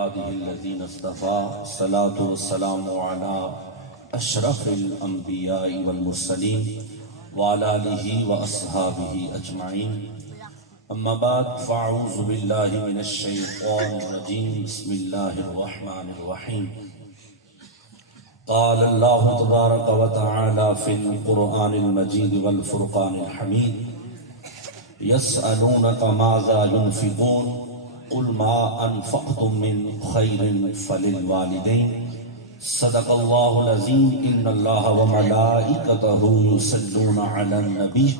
عباده الذين اصطفى الصلاة والسلام على أشرف الأنبياء والمرسلين وعلى آله وأصحابه أجمعين. أما بعد فأعوذ بالله من الشيطان الرجيم. بسم الله الرحمن الرحيم. قال الله تبارك وتعالى في القرآن المجيد والفرقان الحميد: يسألونك ماذا ينفقون قل ما أنفقتم من خير فللوالدين. صدق الله العظيم. إن الله وملائكته يصلون على النبي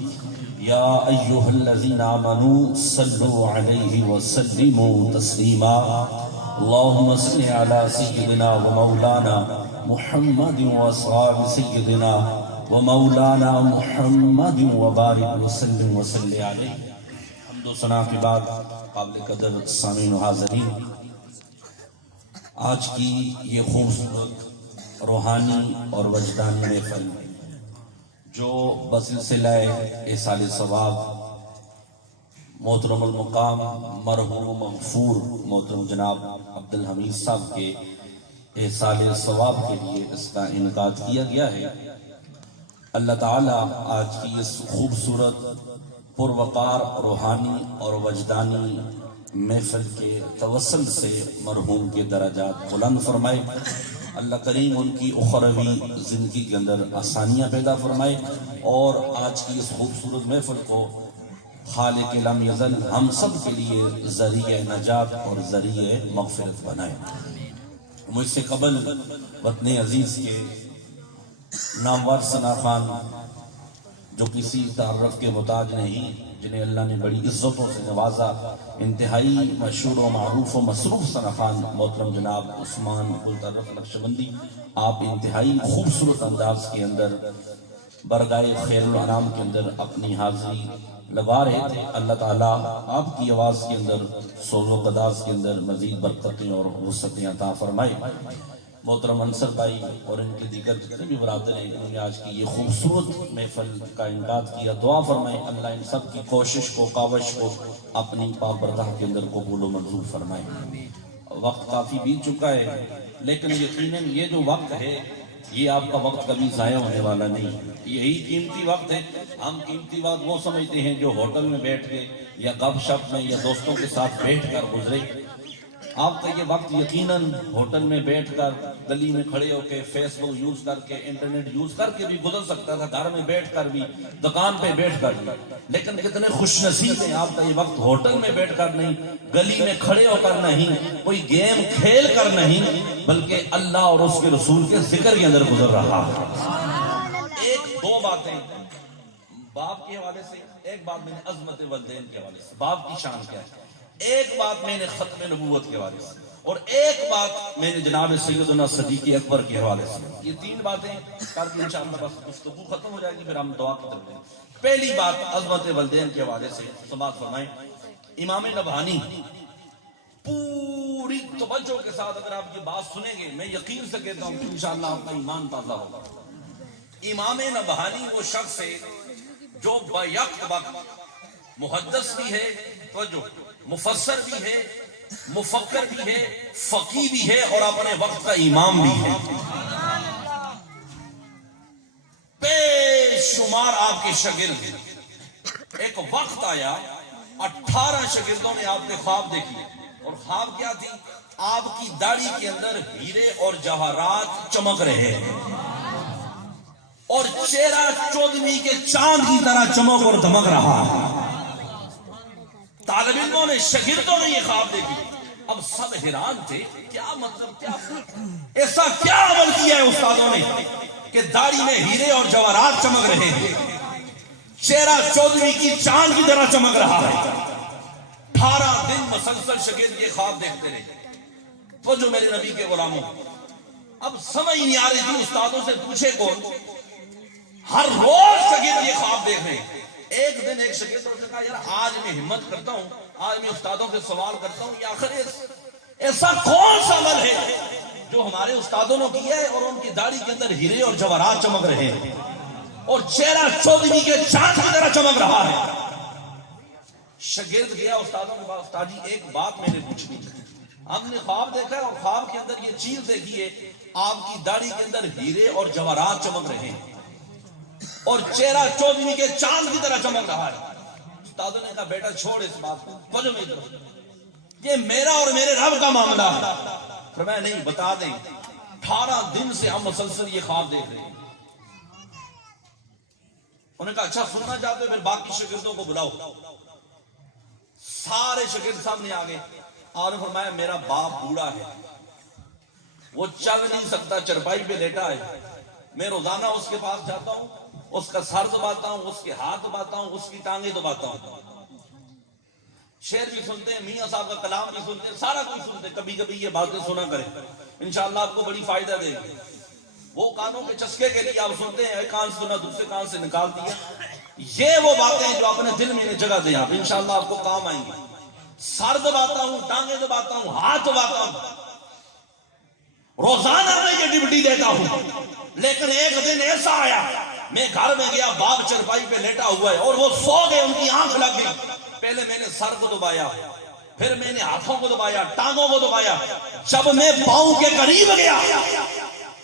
يا أيها الذين آمنوا صلوا عليه وسلموا تسليما. اللهم صل على سيدنا ومولانا محمد وأصحاب سيدنا ومولانا محمد وبارك وسلم وصلی علیہ. حمد و ثنا کے بعد قابل قدر سامعین و حاضرین، آج کی یہ خوبصورت روحانی اور وجدانی محفل جو بسلسلہ ایصال ثواب محترم المقام مرحوم مغفور محترم جناب عبدالحمید صاحب کے ایصال ثواب کے لیے اس کا انعقاد کیا گیا ہے، اللہ تعالیٰ آج کی اس خوبصورت پروقار روحانی اور وجدانی محفل کے توسل سے مرحوم کے درجات بلند فرمائے. اللہ کریم ان کی اخروی زندگی کے اندر آسانیاں پیدا فرمائے اور آج کی اس خوبصورت محفل کو خالق لم یزل ہم سب کے لیے ذریعہ نجات اور ذریعہ مغفرت بنائے. مجھ سے قبل وطن عزیز کے نامور ثنا خان جو کسی تعارف کے محتاج نہیں، جنہیں اللہ نے بڑی عزتوں سے نوازا، انتہائی مشہور و معروف و مصروف ثنا خان محترم جناب عثمان گلطرف نقشبندی، آپ انتہائی خوبصورت انداز کے اندر برگاہ خیر الانام کے اندر اپنی حاضری لگا رہے تھے. اللہ تعالیٰ آپ کی آواز کے اندر سوز و قداز کے اندر مزید برکتیں اور وسعتیں عطا فرمائے. محترم انصر بھائی اور ان کے دیگر جتنے بھی برادر ہیں، انہوں نے آج کی یہ خوبصورت محفل کا انعقاد کیا. دعا فرمائے اللہ ان سب کی کوشش کو، کاوش کو اپنی پاک برگاہ کے اندر قبول و منظور فرمائے. وقت کافی بیت چکا ہے، لیکن یقیناً یہ جو وقت ہے یہ آپ کا وقت کبھی ضائع ہونے والا نہیں. یہی قیمتی وقت ہے. ہم قیمتی وقت وہ سمجھتے ہیں جو ہوٹل میں بیٹھ کے یا گپ شپ میں یا دوستوں کے ساتھ بیٹھ کر گزرے. آپ کا یہ وقت یقیناً ہوٹل میں بیٹھ کر، گلی میں کھڑے ہو کے، فیس بک یوز کر کے، انٹرنیٹ یوز کر کے بھی گزر سکتا تھا، گھر میں بیٹھ کر بھی، دکان پہ بیٹھ کر بھی. لیکن کتنے خوش نصیب ہیں، آپ کا یہ وقت ہوٹل میں بیٹھ کر نہیں، گلی میں کھڑے ہو کر نہیں، کوئی گیم کھیل کر نہیں، بلکہ اللہ اور اس کے رسول کے ذکر کے اندر گزر رہا ہے. ایک دو باتیں باپ کے حوالے سے، ایک بات میں نے عظمت والدین کے حوالے سے، باپ کی شان کیا ہے، ایک بات میں نے ختم نبوت کے حوالے سے، اور ایک بات میں نے جناب سیدنا صدیق اکبر کے حوالے سے. یہ تین باتیں کر کے انشاءاللہ بس گفتگو ختم ہو جائے گی، پھر ہم دعا کی طرف جائیں. پہلی بات عظمت والدین کے حوالے سے سماعت فرمائیں. امام نبہانی پوری توجہ کے ساتھ اگر آپ یہ بات سنیں گے، میں یقین سے کہتا ہوں کہ انشاءاللہ آپ کا ایمان تازہ ہوگا. امام نبہانی وہ شخص ہے جو بیک وقت محدث بھی ہے، توجہ، مفسر بھی ہے، مفکر بھی ہے، فقی بھی ہے، اور اپنے وقت کا امام بھی ہے. بے شمار آپ کے شاگرد ہیں. ایک وقت آیا 18 شاگردوں نے آپ کے خواب دیکھے، اور خواب کیا تھی؟ آپ کی داڑھی کے اندر ہیرے اور جواہرات چمک رہے ہیں، اور چہرہ چودھویں کے چاند کی طرح چمک اور دمک رہا ہے. طالب علموں نے، شاگردوں نے یہ خواب دیکھی. اب سب حیران تھے، کیا مطلب، کیا ایسا کیا عمل کیا ہے استادوں نے کہ داڑھی میں ہیرے اور جواہرات چمک رہے ہیں، چہرہ چودھویں کی چاند کی طرح چمک رہا ہے. 18 دن مسلسل شاگرد یہ خواب دیکھتے رہے. وہ جو میرے نبی کے غلاموں، اب سمجھ نہیں آ رہی تھی استادوں سے پوچھے کون. ہر روز شاگرد یہ خواب دیکھ رہے ہیں. ایک دن ایک شاگرد نے کہا، یار آج میں ہمت کرتا ہوں، آج میں استادوں سے سوال کرتا ہوں کہ آخر ایسا کون سا عمل ہے جو ہمارے استادوں نے کیا ہے اور ان کی داڑھی کے اندر ہیرے اور جواہرات چمک رہے ہیں اور چہرہ چودھویں کے چاند کی طرح چمک رہا ہے. شاگرد گیا استادوں کے پاس، استاد جی ایک بات میں نے پوچھنی. ہم نے خواب دیکھا ہے اور خواب کے اندر یہ چیز دیکھی ہے، آپ کی داڑھی کے اندر ہیرے اور جواہرات چمک رہے ہیں اور چہرہ چودھویں کے چاند کی طرح چمک رہا ہے۔ استادوں نے کہا بیٹا چھوڑ اس بات کو، وجہ میں یہ میرا اور میرے رب کا معاملہ ہے۔ فرمایا نہیں، بتا دیں 18 دن سے ہم مسلسل یہ خواب دیکھ رہے ہیں۔ انہوں نے کہا اچھا سننا چاہتے ہو، پھر باقی شاگردوں کو بلاؤ۔ سارے شاگرد سامنے آ گئے اور فرمایا میرا باپ بوڑھا ہے، وہ چل نہیں سکتا، چرپائی پہ لیٹا ہے، میں روزانہ اس کے پاس جاتا ہوں، اس کا سر دباتا ہوں، اس کے ہاتھ دباتا ہوں، اس کی ٹانگیں دباتا ہوں، شعر بھی سنتے ہیں، میاں صاحب کا کلام بھی سنتے ہیں، سارا کچھ سنتے ہیں۔ کبھی کبھی یہ باتیں سنا کریں، انشاءاللہ آپ کو بڑی فائدہ دے گی۔ وہ کانوں کے چسکے کے لیے آپ سنتے ہیں، ایک کان سنا دوسرے کان سے نکال دیا، یہ وہ باتیں ہیں جو اپنے دل میں جگہ دیں، آپ انشاءاللہ آپ کو کام آئیں گے۔ سر دباتا ہوں، ٹانگیں دباتا ہوں، ہاتھ دباتا ہوں، روزانہ میں یہ ڈیوٹی دیتا ہوں۔ لیکن ایک دن ایسا آیا، میں گھر میں گیا، باپ چرپائی پہ لیٹا ہوا ہے اور وہ سو گئے، ان کی آنکھ لگ گئی۔ پہلے میں نے سر کو دبایا، پھر میں نے ہاتھوں کو دبایا، ٹانگوں کو دبایا، جب میں پاؤں کے قریب گیا،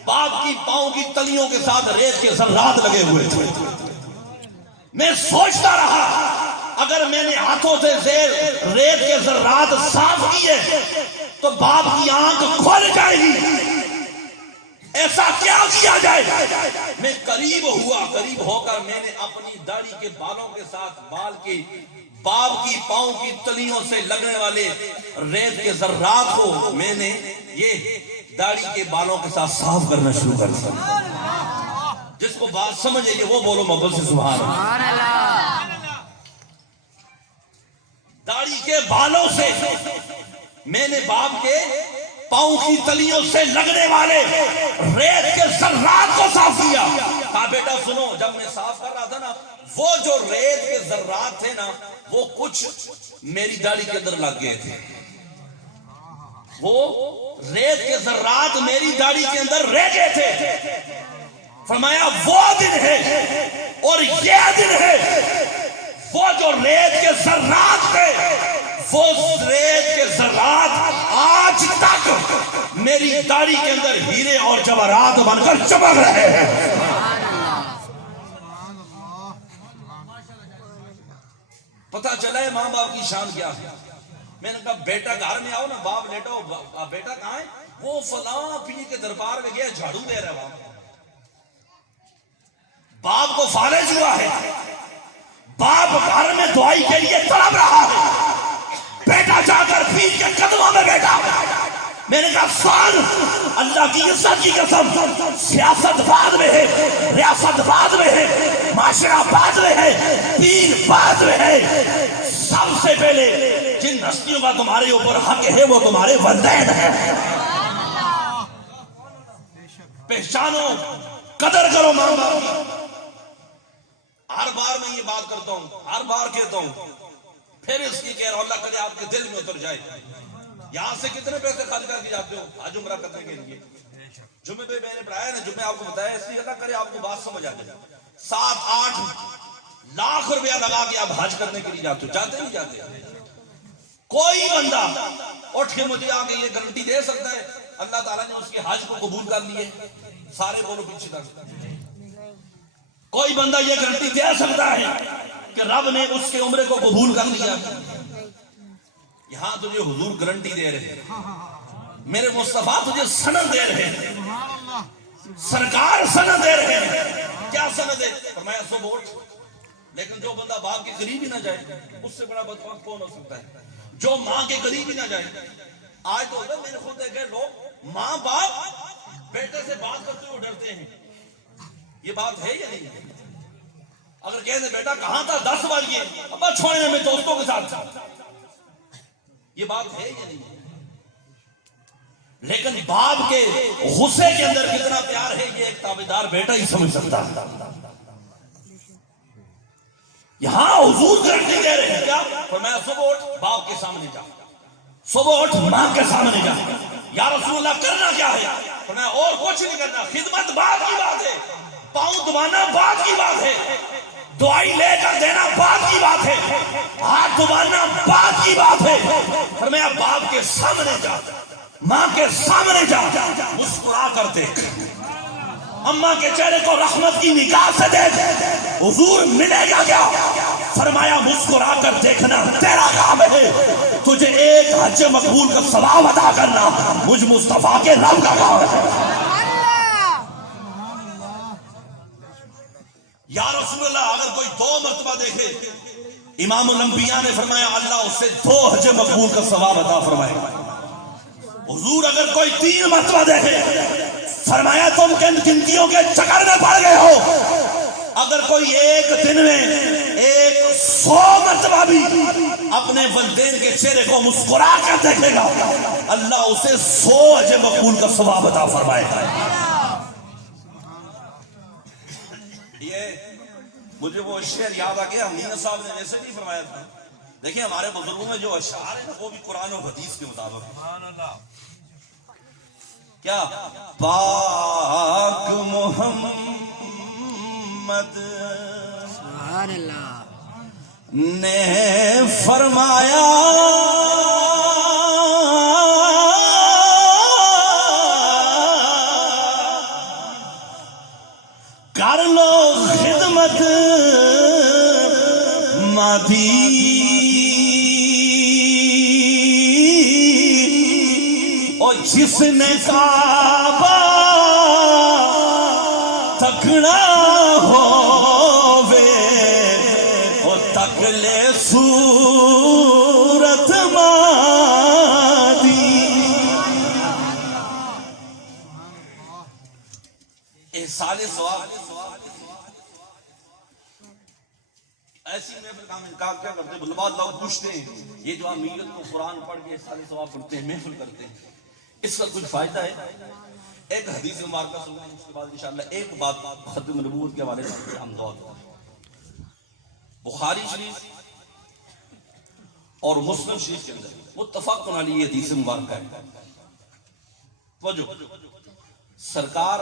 باپ کی پاؤں کی تلیوں کے ساتھ ریت کے ذرات لگے ہوئے تھے۔ میں سوچتا رہا اگر میں نے ہاتھوں سے ریت کے ذرات صاف کیے تو باپ کی آنکھ کھل جائے گی، ایسا کیا کیا جائے؟ میں قریب ہوا، قریب ہو کر میں نے اپنی داڑھی کے بالوں کے ساتھ بال کی باپ کی پاؤں کی تلیوں سے لگنے والے ریت کے ذرات کو میں نے یہ داڑھی کے بالوں کے ساتھ صاف کرنا شروع کر دیا۔ جس کو بات سمجھ آئیے وہ بولو محبت سے سبحان اللہ۔ داڑھی کے بالوں سے میں نے باپ کے پاؤں کی تلیوں سے لگنے والے ریت کے ذرات کو صاف کیا۔ کہا بیٹا سنو، جب میں صاف کر رہا تھا نا، وہ جو ریت کے ذرات تھے نا، وہ کچھ میری داڑھی کے اندر لگ گئے تھے، وہ ریت کے ذرات میری داڑھی کے اندر رہ گئے تھے۔ فرمایا وہ دن ہے اور یہ دن ہے، وہ جو ریت کے ذرات تھے، وہ ریت کے ذرات آج تک میری داڑھی کے اندر ہیرے اور جواہرات بن کر چمک رہے ہیں۔ پتہ چلا ہے ماں باپ کی شان کیا ہے۔ میں نے کہا بیٹا گھر میں آؤ نا، باپ لیٹا ہو، بیٹا کہاں ہے؟ وہ فلاں پیر کے دربار میں گیا، جھاڑو دے رہا ہے۔ باپ کو فالج ہوا ہے، باپ گھر میں دعائی کے لیے تڑپ رہا ہے، بیٹا جا کر پیر کے قدموں میں بیٹھا۔ میں نے کہا سن، اللہ کی عزت کی قسم، سیاست بعد میں ہے، ریاست بعد میں ہے، معاشرہ بعد میں ہے، دین بعد میں ہے، سب سے پہلے جن ہستیوں کا تمہارے اوپر حق ہے وہ تمہارے والدین ہیں۔ پہچانو، قدر کرو ماں باپ کی۔ ہر بار میں یہ بات کرتا ہوں، ہر بار کہتا ہوں، پھر اس کی کہہ رہا ہوں اللہ کرے آپ کے دل میں اتر جائے۔ یہاں سے کتنے پیسے خرچ کر کے جاتے ہو حج عمرہ کرنے کے لیے؟ جمعے پہ میں نے پڑھایا نا، جمعے آپ کو بتایا، اس لیے اللہ کرے آپ کو بات سمجھ آ جائے۔ 7-8 لاکھ روپیہ لگا کے آپ حج کرنے کے لیے جاتے ہو، جاتے نہیں جاتے؟ کوئی بندہ اٹھ کے مجھے آگے یہ گارنٹی دے سکتا ہے اللہ تعالیٰ نے اس کے حج کو قبول کر لیے؟ سارے بولو پیچھے تک۔ کوئی بندہ یہ گارنٹی دے سکتا ہے کہ رب نے اس کے عمرے کو قبول کر لیا؟ یہاں تجھے حضور گارنٹی دے رہے ہیں، میرے مصطفیٰ تجھے سند دے رہے ہیں، سرکار سند دے رہے ہیں۔ کیا سند ہے؟ فرمایا صبح اٹھ، لیکن جو بندہ باپ کے قریب ہی نہ جائے، اس سے بڑا بدبخت کون ہو سکتا ہے؟ جو ماں کے قریب ہی نہ جائے۔ آج تو میں نے خود دیکھا لوگ ماں باپ بیٹے سے بات کرتے ہوئے ڈرتے ہیں۔ یہ بات ہے یا نہیں؟ اگر کہتے بیٹا کہاں تھا 10 بجے، ابا چھوڑنے میں دوستوں کے ساتھ تھا، یہ بات ہے یا نہیں؟ لیکن باپ کے غصے کے اندر کتنا پیار ہے یہ ایک تابعدار بیٹا ہی سمجھ سکتا ہے۔ یہاں حضور گارنٹی دے رہے ہیں کیا؟ فرمایا صبح اٹھ باپ کے سامنے جا، صبح اٹھ ماں کے سامنے جا۔ یا رسول اللہ کرنا کیا ہے؟ فرمایا اور کچھ نہیں کرنا، خدمت بعد کی بات ہے، پاؤں دبانا بعد کی بات ہے، دعائی لے کر دینا بات کی بات ہے، ہاتھ دبانا بات کی بات ہے۔ فرمایا باپ کے سامنے جا، ماں کے سامنے جا، مسکرا کر دیکھ، اماں کے چہرے کو رحمت کی نگاہ سے دیکھ، حضور ملے گا کیا؟ فرمایا مسکرا کر دیکھنا تیرا کام ہے، تجھے ایک حج مقبول کا ثواب عطا کرنا مجھ مصطفیٰ کے رب کا کام ہے۔ یا رسول اللہ اگر کوئی 2 مرتبہ دیکھے، امام الانبیاء نے فرمایا اللہ اس سے 2 حج مقبول کا ثواب عطا فرمائے گا۔ حضور اگر کوئی 3 مرتبہ دیکھے، فرمایا تم کن گنتیوں کے چکر میں پڑ گئے ہو، اگر کوئی ایک دن میں 100 مرتبہ بھی اپنے والدین کے چہرے کو مسکرا کر دیکھے گا، اللہ اسے 100 حج مقبول کا ثواب عطا فرمائے گا۔ مجھے وہ شعر یاد آ گیا، میاں صاحب نے ایسے نہیں فرمایا تھا۔ دیکھیں ہمارے بزرگوں میں جو اشعار ہیں نا وہ بھی قرآن و حدیث کے مطابق۔ کیا پاک محمد سبحان اللہ نے فرمایا کر لو خدمت مادی، اور جس نے کعبہ تکنا ہووے وہ تک لے صورت مادی۔ احسان ثواب ایسی محفل کا ہم انکار کیا کرتے ہیں؟ بلبات لوگ پوچھتے ہیں یہ جو امیت کو قرآن پڑھ کے احسان ثواب کرتے ہیں، محفل کرتے ہیں، اس کا کچھ فائدہ ہے؟ ایک حدیث مبارکہ سنیں، اس کے بعد انشاءاللہ ایک بات ختم نبوت کے حوالے سے ہم دعا کریں۔ بخاری شریف اور مسلم شریف کے اندر متفق علیہ یہ حدیث مبارکہ ہے۔ وجہ سرکار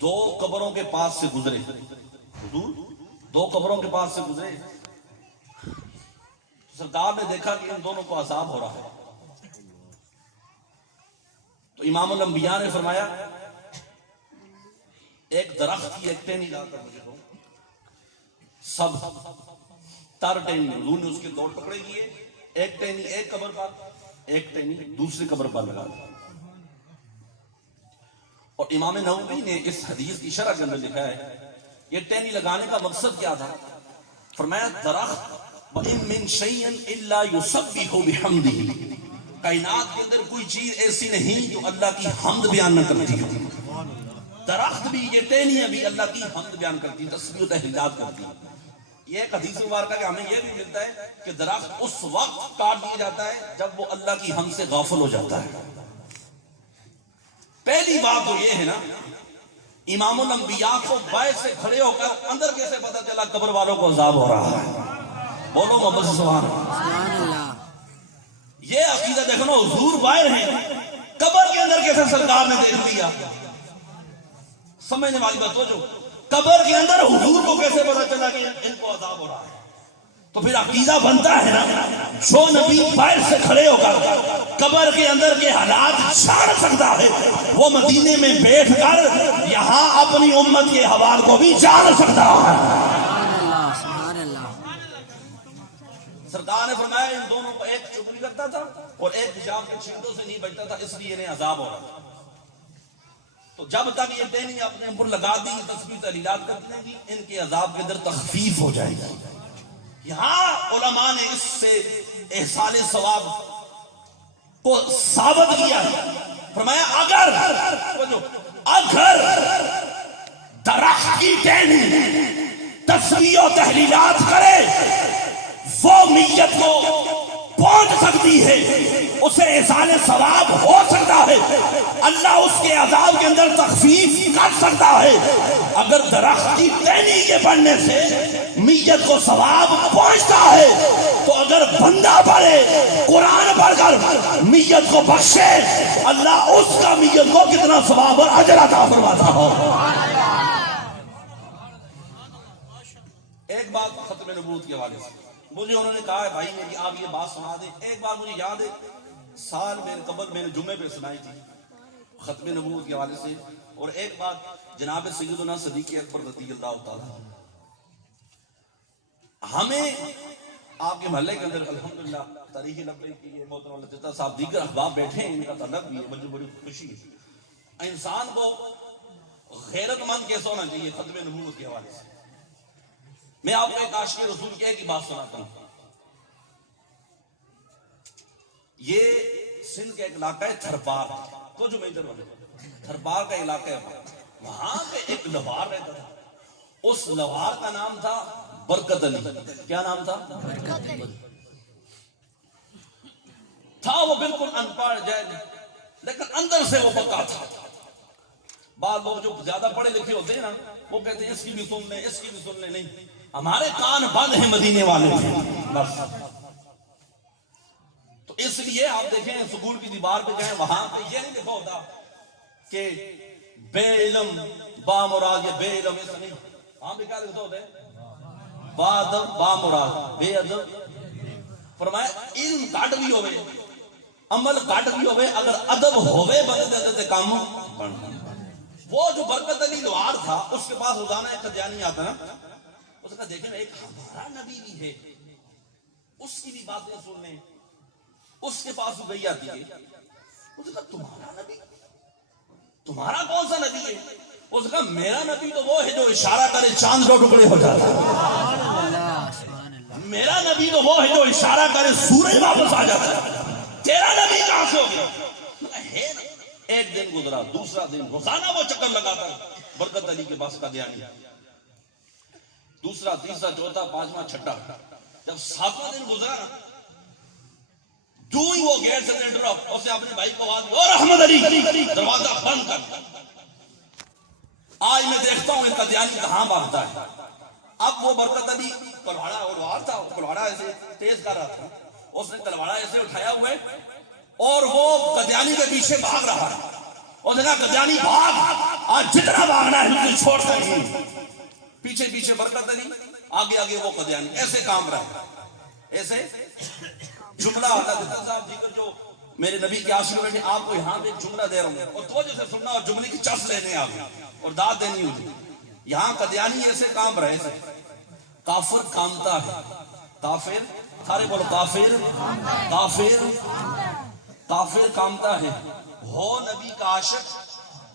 2 قبروں کے پاس سے گزرے، حضور 2 قبروں کے پاس سے گزرے، سرکار نے دیکھا کہ ان دونوں کو عذاب ہو رہا ہے، تو امام الانبیاء نے فرمایا ایک درخت کی ایک ٹہنی لا کر مجھے دو، سب تر ٹہنی، حضور نے اس کے 2 ٹکڑے کیے، ایک ٹہنی ایک قبر پر، ایک ٹہنی دوسری قبر پر لگا دی۔ اور امام نووی نے اس حدیث کی شرح کے اندر لکھا ہے یہ ٹہنی لگانے کا مقصد کیا تھا؟ فرمایا درخت وَإِن مِّن شَيْءٍ إِلَّا يُسَبِّحُ بِحَمْدِهِ، کائنات کے اندر کوئی چیز ایسی نہیں جو اللہ کی حمد بیان نہ کرتی ہو، درخت بھی یہ ٹہنیاں بھی اللہ کی حمد بیان کرتی، تسبیح و تہلیلات کرتی۔ یہ ایک حدیث مبارکہ کہ ہمیں یہ بھی ملتا ہے کہ درخت اس وقت کاٹ دیا جاتا ہے جب وہ اللہ کی حمد سے غافل ہو جاتا ہے۔ پہلی بات تو یہ ہے نا، امام الانبیاء کو باعث سے کھڑے ہو کر اندر کیسے پتا چلا قبر والوں کو عذاب ہو رہا ہے؟ بولو محمد سبحان اللہ۔ یہ عقیدہ دیکھنا، حضور باہر ہیں، قبر کے اندر کیسے سرکار نے دیکھ لیا؟ سمجھنے والی بات جو قبر کے اندر حضور کو کیسے پتا چلا کہ ان کو عذاب ہو رہا ہے؟ تو پھر عقیدہ بنتا ہے نا، جو نبی باہر سے کھڑے ہو کر قبر کے اندر کے حالات جان سکتا ہے وہ مدینے میں بیٹھ کر یہاں اپنی امت کے حوال کو بھی جان سکتا ہے۔ سبحان اللہ۔ سرکار نے فرمایا ان دونوں کو ایک چگلی کرتا تھا اور ایک حجاب کے چھینٹوں سے نہیں بچتا تھا، اس لیے انہیں عذاب ہو رہا تھا۔ تو جب تک یہ ٹہنی اپنے اوپر لگا دی، تسبیح تہلیلات کرتی رہیں گی، ان کے عذاب کے اندر تخفیف ہو جائے گی۔ یہاں علماء نے اس سے احسان ثواب کو ثابت کیا ہے۔ فرمایا اگر درخت کی ٹہنی تسبیح و تہلیلات کرے وہ میت کو پہنچ سکتی ہے، اسے احسان ثواب ہو سکتا ہے، اللہ اس کے عذاب کے اندر تخفیف کر سکتا ہے۔ اگر درخت کی ٹہنی کے بڑھنے سے میت کو ثواب پہنچتا ہے تو اگر بندہ پڑھے قرآن پڑھ کر میت کو بخشے، اللہ اس کا میت کو کتنا ثواب اور اجر عطا فرماتا ہو۔ نبوت کے حوالے سے مجھے انہوں نے کہا ہے بھائی میری آپ یہ بات سنا دیں. ایک بار مجھے یاد ہے سال میں قبل میں نے جمعے پہ سنائی تھی ختم نبوت کے حوالے سے, اور ایک بات جناب سیدنا صدیق اکبر رضی اللہ تعالیٰ ہمیں آپ کے محلے کے اندر الحمدللہ تاریخ لمبے کی ہے, محترم لطیفہ صاحب دیگر احباب بیٹھے ہیں, ان کا تعلق بھی ہے, مجھے بڑی خوشی ہے. انسان کو غیرت مند کیسا ہونا چاہیے ختم نبوت کے حوالے سے. میں آپ کو ایک عاشق رسول کی ایک بات سناتا ہوں. یہ سندھ کا ایک علاقہ ہے تھرپار, تو جو میجر والے تھرپار کا علاقہ ہے, وہاں پہ ایک لوہار رہتا تھا. اس لوہار کا نام تھا برکت علی. کیا نام تھا؟ برکت علی. تھا وہ بالکل ان پڑھ جائے لیکن اندر سے وہ پکا تھا. بعض لوگ جو زیادہ پڑھے لکھے ہوتے ہیں نا وہ کہتے ہیں اس کی بھی سن لیں اس کی بھی سن لیں. نہیں, ہمارے کان بند ہیں مدینے والے بس. تو اس لیے آپ دیکھیں سکول کی دیوار پہ جائیں وہاں پہ یہ نہیں لکھا ہوتا کہ بے علم با مراد, یا بے علم ایسا نہیں. وہاں پہ کیا لکھتا ہوتا ہے؟ با ادب با مراد, بے ادب. فرمایا علم کٹ بھی ہوئے عمل کٹ بھی ہوئے اگر ادب ہوئے بندے دے کام بڑھنا. وہ جو برکت علی لوہار تھا اس کے پاس روزانہ ایک قدیانی آتا نا, اس کا دیکھیں ایک ہمارا نبی بھی ہے, اس کی بھی باتیں سن لیں. اس کے پاس گئی آتی ہے, اس کا تمہارا نبی, تمہارا کون سا نبی ہے؟ اس کا میرا نبی تو وہ ہے جو اشارہ کرے چاند دو ٹکڑے ہو جاتا ہے. میرا نبی تو وہ ہے جو اشارہ کرے سورج واپس آ جاتا ہے. تیرا نبی کہاں سے ہو گیا؟ ایک دن گزرا, دوسرا دن, روزانہ وہ چکر لگاتا ہے برکت علی کے پاس قدیانی. دوسرا, تیسرا, چوتھا, پانچواں, چھٹا. جب ساتواں دن گزرا نا, جو ہی وہ گیٹ سے انٹر اسے اپنے بھائی کو آواز دی, اور احمد علی دروازہ بند کر. آج میں دیکھتا ہوں ان قدیانی کہاں بھاگتا ہے. اب وہ برکت علی کلواڑا اور وار تھا, کلواڑا ایسے تیز کر رہا تھا, اس نے کلواڑا ایسے اٹھایا ہوا ہے اور وہ قدیانی کے پیچھے بھاگ رہا ہے. اور دیکھا قدیانی بھاگ, آج جتنا بھاگنا ہے مجھے چھوڑ کر ہی. پیچھے پیچھے برکت علی, آگے آگے وہ قدیانی. ایسے کام رہا, ایسے جملہ صاحب ذکر جو میرے نبی کے عاشق بیٹھے, آپ کو یہاں پہ ایک جملہ دے رہا ہوں اور توجہ سے سننا اور جملے کی چس لینے آپ اور داد دینی ہوگی. یہاں قدیانی ایسے کام رہے تھے. کافر کامتا ہے, کافر, سارے بولو کافر, کافر, کافر کامتا ہے. ہو نبی کا عاشق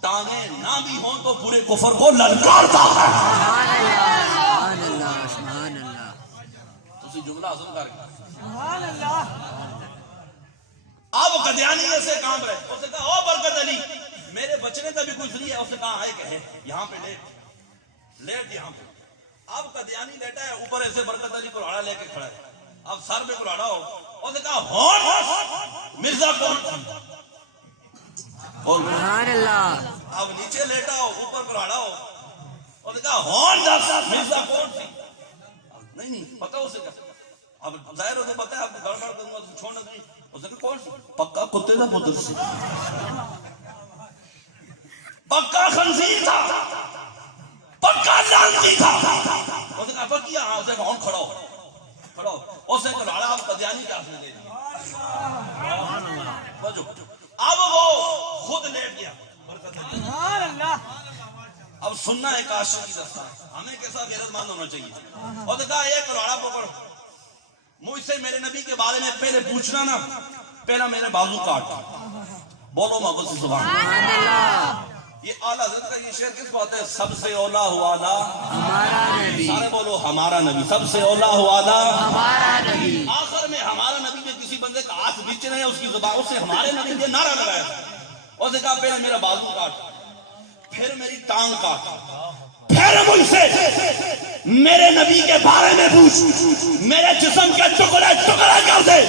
ٹانگیں نہ بھی ہوں تو پورے کفر کو للکارتا ہے. سبحان اللہ, سبحان اللہ. تو جملہ عظم کر گیا. اب قدیانی ایسے کام رہے. اس نے کہا او برکت علی میرے بچنے کا بھی کچھ نہیں ہے. اس نے کہا ہے کہ ہے, یہاں پہ لیٹ یہاں پہ. اب قدیانی لیٹا ہے اوپر, ایسے برکت علی کلہاڑا لے کے کھڑا ہے. اب سر پہ کلہاڑا ہو. اس نے کہا ہون مرزا کون تھی؟ سبحان اللہ. اب نیچے لیٹا ہو اوپر کلہاڑا ہو. اس نے کہا ہون مرزا کون تھی؟ نہیں پتا اسے کیا. اب ظاہر ہوتا پتا ہے آپ کو گڑبڑ کروں گا چھوڑنا نہیں. اس نے کہا کون سی؟ پکا کتے کا پتر سی, پکا خنزیر تھا, پکا لعنتی تھا. اس نے کہا پکیا, ہاں. اسے کہا کھڑا ہو, کھڑا ہو. اس نے کہا آپ قدیانی کا حاصل لے لیا. اب وہ خود لیٹ گیا برکت علی. اب سننا ایک عاشق کی داستان, ہمیں کیسا غیرت مند ہونا چاہیے. اور کہا ایک کلہاڑا پکڑ, مجھ سے میرے نبی کے بارے میں پہلے پوچھنا نا, پہلا میرے بازو کاٹ. بولو محبت سے سبحان اللہ. یہ اعلیٰ حضرت کا یہ شعر کس بات ہے؟ سب سے اولا ہوا ہمارا نبی. سارے بولو ہمارا نبی. سب سے اولا ہوا ہمارا نبی. آخر میں ہمارا نبی نے کسی بندے کا ہاتھ بیچ رہے ہیں, اس کی زبان سے ہمارے نبی نے نعرہ لگایا. اور نے کہا پہلے میرا بازو کاٹ, پھر میری ٹانگ کاٹ, پھر مجھ سے میرے نبی کے بارے میں پوچھ, میرے جسم کے ٹکڑے ٹکڑے کر دے.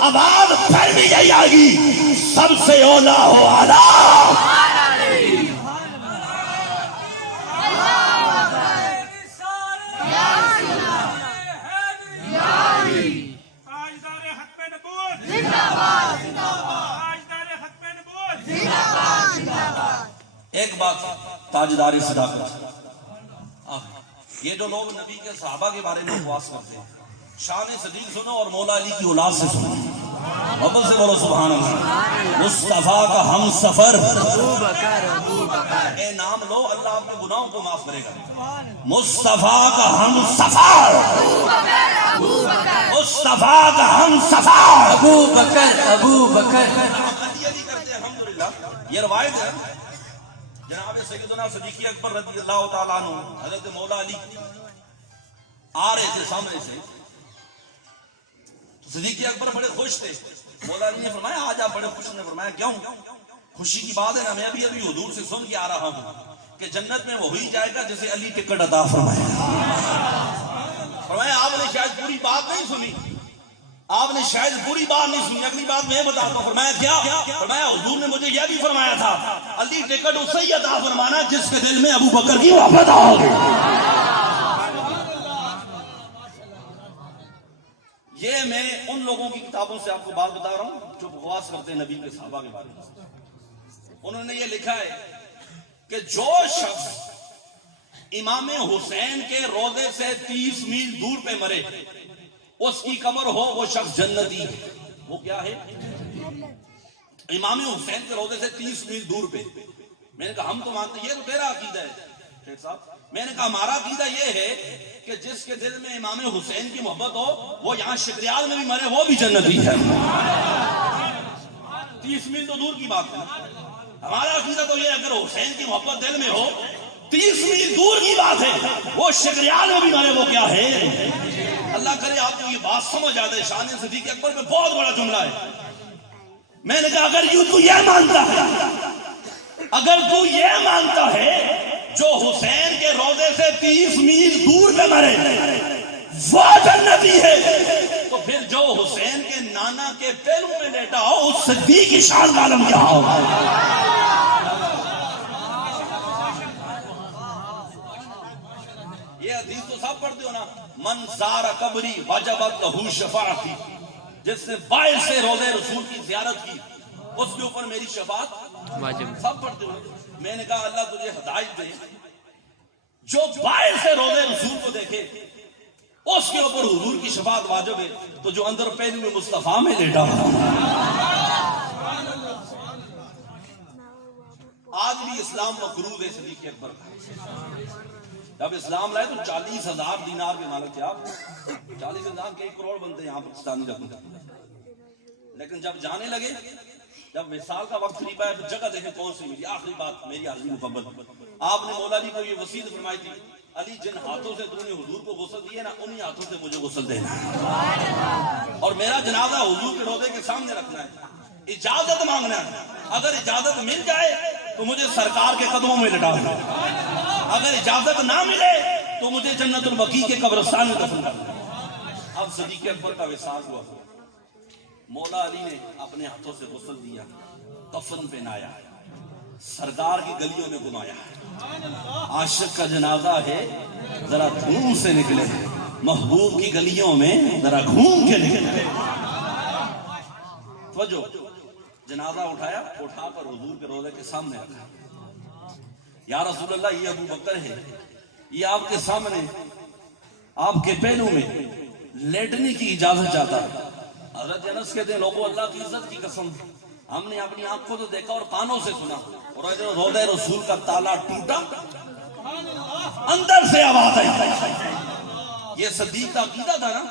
آواز پھر بھی یہی آئے گی, سب سے اولا ہو آلہ. ایک بات تاجدار صداقت, یہ جو لوگ نبی کے صحابہ کے بارے میں بکواس کرتے ہیں، شان صدیق سنو اور مولا علی کی اولاد سے سنو، محبت سے بولو سبحان اللہ۔ مصطفیٰ کا ہم سفر، ابو بکر ابو بکر، اے نام لو اللہ آپ کے گناہوں کو معاف کرے گا۔ مصطفیٰ کا ہم سفر، مصطفیٰ کا ہم سفر، ابو بکر ابو بکر۔ علی کرتے ہیں الحمدللہ۔ یہ روایت ہے جناب سیدنا صدیق اکبر رضی اللہ تعالیٰ عنہ حضرت مولا علی آ رہے تھے سامنے سے، صدیق اکبر بڑے خوش تھے۔ مولا علی نے فرمایا آج آپ بڑے خوش نے فرمایا کیوں؟ خوشی کی بات ہے نا، میں ابھی حضور سے سن کے آ رہا ہوں کہ جنت میں وہی جائے گا جسے علی ٹکٹ عطا فرمایا۔ فرمایا آپ نے شاید پوری بات نہیں سنی، آپ نے شاید پوری بات نہیں سنی، اگلی بات میں بتاتا ہوں۔ فرمایا کیا؟ فرمایا حضور نے مجھے یہ بھی فرمایا تھا علی ٹکٹ اسے ہی عطا فرمانا جس کے دل میں ابو بکر کی محبت ہوگی۔ یہ میں ان لوگوں کی کتابوں سے آپ کو بات بتا رہا ہوں جو بکواس کرتے ہیں نبی کے صحابہ کے بارے میں۔ انہوں نے یہ لکھا ہے کہ جو شخص امام حسین کے روضے سے 30 میل دور پہ مرے اس کی قبر ہو وہ شخص جنتی ہے۔ وہ کیا ہے؟ امام حسین کے روضے سے 30 میل دور پہ۔ میں نے کہا ہم تو مانتے ہیں، یہ تو تیرا عقیدہ ہے شیخ صاحب۔ میں نے کہا ہمارا عقیدہ یہ ہے کہ جس کے دل میں امام حسین کی محبت ہو وہ یہاں شکریال میں بھی مرے وہ بھی جنتی ہے۔ 30 میل تو دور کی بات ہے۔ ہمارا عقیدہ تو یہ اگر حسین کی محبت دل میں ہو 30 میل دور کی بات ہے، وہ شکریال میں بھی مرے وہ کیا ہے۔ اللہ کرے آپ کو یہ بات سمجھ آ جائے۔ شان صدیق اکبر میں بہت بڑا جملہ ہے۔ میں نے کہا اگر یوں تو یہ مانتا ہے، اگر تو یہ مانتا ہے جو حسین کے روضے سے 30 میل دور پہ مرے وہ جنتی ہے، تو پھر جو حسین کے نانا کے پہلو میں لیٹا ہو اس صدیق کی شان کا عالم کیا ہو۔ یہ حدیث تو سب پڑھتے ہو نا، من زار قبری وجبت لہو شفاعتی، جس نے بائر سے روضے رسول کی زیارت کی اس کے اوپر میری شفاعت واجب۔ سب پڑھتے ہو۔ میں نے کہا اللہ تجھے ہدایت دے، جو بائر سے روضے رسول کو دیکھے اس کے اوپر حضور کی شفاعت واجب ہے، تو جو اندر پہلو میں مصطفیٰ میں لیٹا ہوا۔ آج بھی اسلام مقروض ہے صدیق اکبر کا۔ جب اسلام لائے تو 40,000 دینار کے مالک تھے آپ۔ 40,000 کے 1 کروڑ بنتے ہیں یہاں پاکستانی رقم۔ لیکن جب جانے لگے، جب وصال کا وقت قریب آیا تو جگہ دیکھیں کون سی ملی۔ آخری بات میری عرضی مکمل۔ آپ نے مولا علی کو یہ وصیت فرمائی تھی علی جن ہاتھوں سے تم نے حضور کو غسل دیے نا انہی ہاتھوں سے مجھے غسل دینا، اور میرا جنازہ حضور کے روضے کے سامنے رکھنا ہے، اجازت مانگنا ہے۔ اگر اجازت مل جائے تو مجھے سرکار کے قدموں میں لٹا دینا، اگر اجازت نہ ملے تو مجھے جنت البقیع کے قبرستان میں دفن کرنا۔ اب صدیق اکبر کا وصال ہوا، مولا علی نے اپنے ہاتھوں سے غسل دیا، کفن پہنایا، سرکار کی گلیوں میں گھمایا۔ عاشق کا جنازہ ہے ذرا دھوم سے نکلے، محبوب کی گلیوں میں ذرا گھوم کے نکلے۔ توجہ، جنازہ اٹھایا، اٹھا کر حضور کے روضے کے سامنے رکھا۔ یا رسول اللہ یہ ابو بکر ہے، یہ آپ کے سامنے آپ کے پہلو میں لیٹنے کی اجازت چاہتا ہے۔ حضرت انس کہتے ہیں لوگوں اللہ کی عزت کی قسم ہم نے اپنی آنکھوں تو دیکھا اور کانوں سے سنا، اور روضہ رسول کا تالا ٹوٹا، اندر سے آواز آئی۔ یہ صدیق کا عقیدہ تھا نا،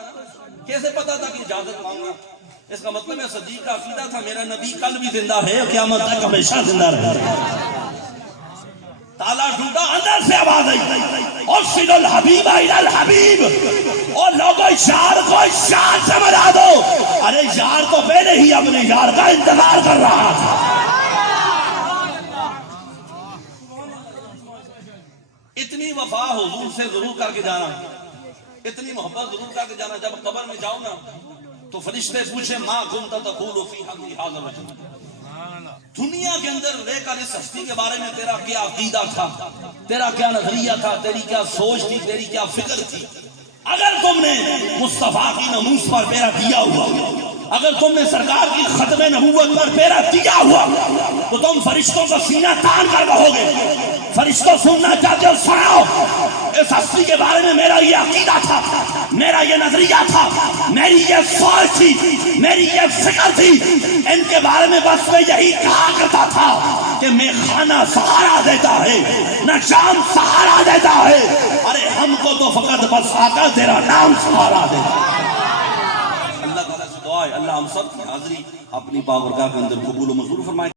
کیسے پتا تھا کہ اجازت مانگنا؟ اس کا مطلب ہے صدیق کا عقیدہ تھا میرا نبی کل بھی زندہ ہے اور قیامت تک ہمیشہ زندہ رہے گا۔ تالا ٹوٹا، اندر سے آواز آئی، ارسل الحبیب الی الحبیب، اور لوگوں یار کو یار سے ملا دو۔ ارے یار تو پہلے ہی اپنے یار کا انتظار کر رہا تھا۔ اتنی وفا حضور سے ضرور کر کے جانا، اتنی محبت ضرور کر کے جانا۔ جب قبر میں جاؤ نا تو فرشتے پوچھے ما کنت تقول فی حق ھذا الرجل، دنیا کے اندر رہ کر اس ہستی کے بارے میں تیرا کیا عقیدہ تھا، تیرا کیا نظریہ تھا، تیری کیا سوچ تھی، تیری کیا فکر تھی؟ اگر تم نے مصطفیٰ کی ناموس پر پیرا دیا ہوا، اگر تم نے سرکار کی ختم نبوت پر پیرا دیا ہوا تو تم فرشتوں کا سینہ تان کر کہو گے فرشتوں سننا چاہتے ہو سناؤ، اس ہستی کے بارے میں میرا یہ عقیدہ تھا، میرا یہ نظریہ تھا، میری یہ سوچ تھی، میری یہ فکر تھی، ان کے بارے میں بس میں یہی کہا کرتا تھا کہ میں خانہ سہارا دیتا ہے، نہ شام سہارا دیتا ہے، ارے ہم کو تو فقط بس آقا تیرا نام سہارا دیتا ہے۔ اللہ تعالیٰ سے دعا ہے اللہ ہم سب کی حاضری اپنی پاک برگاہ کے اندر قبول و منظور فرمائے۔